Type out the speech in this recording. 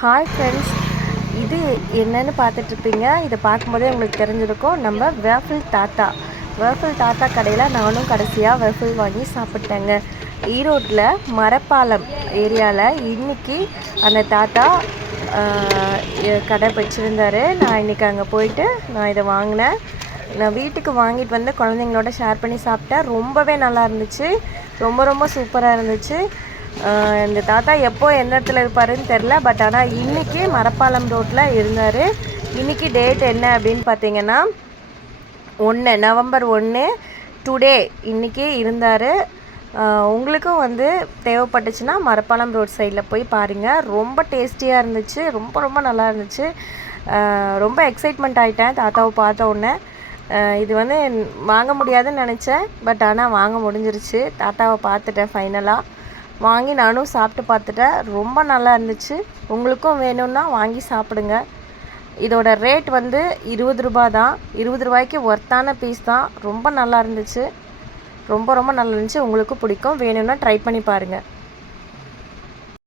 Hi friends, இது என்னன்னு பார்த்துட்ருப்பீங்க. இதை பார்க்கும்போதே உங்களுக்கு தெரிஞ்சிருக்கும். நம்ம வேஃபிள் தாத்தா கடையில் நானும் கடைசியாக வேஃபிள் வாங்கி சாப்பிட்டேங்க. ஈரோட்டில் மரப்பாலம் ஏரியாவில் இன்றைக்கி அந்த தாத்தா கடை வச்சுருந்தார். நான் இன்றைக்கி அங்கே போயிட்டு நான் இதை வாங்கினேன். நான் வீட்டுக்கு வாங்கிட்டு வந்து குழந்தைங்களோட ஷேர் பண்ணி சாப்பிட்டேன். ரொம்பவே நல்லா இருந்துச்சு. ரொம்ப சூப்பராக இருந்துச்சு. இந்த தாத்தா எப்போ எந்த இடத்துல இருப்பாருன்னு தெரில. பட் ஆனால் இன்றைக்கி மரப்பாலம் ரோட்டில் இருந்தார். இன்றைக்கி டேட் என்ன அப்படின்னு பார்த்தீங்கன்னா 1 நவம்பர் 1 டுடே இன்றைக்கி இருந்தார். உங்களுக்கும் வந்து தேவைப்பட்டுச்சுன்னா மரப்பாலம் ரோட் சைடில் போய் பாருங்கள். ரொம்ப டேஸ்டியாக இருந்துச்சு. ரொம்ப நல்லா இருந்துச்சு. ரொம்ப எக்ஸைட்மெண்ட் ஆகிட்டேன் தாத்தாவை பார்த்த உடனே. இது வந்து வாங்க முடியாதுன்னு நினச்சேன். பட் ஆனால் வாங்க முடிஞ்சிருச்சு. தாத்தாவை பார்த்துட்டேன். ஃபைனலாக வாங்கி நானும் சாப்பிட்டு பார்த்துட்டேன். ரொம்ப நல்லா இருந்துச்சு. உங்களுக்கும் வேணும்னா வாங்கி சாப்பிடுங்க. இதோட ரேட் வந்து 20 ரூபா தான். 20 ரூபாய்க்கு ஒர்த்தான பீஸ் தான். ரொம்ப நல்லா இருந்துச்சு. ரொம்ப நல்லா இருந்துச்சு. உங்களுக்கு பிடிக்கும். வேணும்னா ட்ரை பண்ணி பாருங்கள்.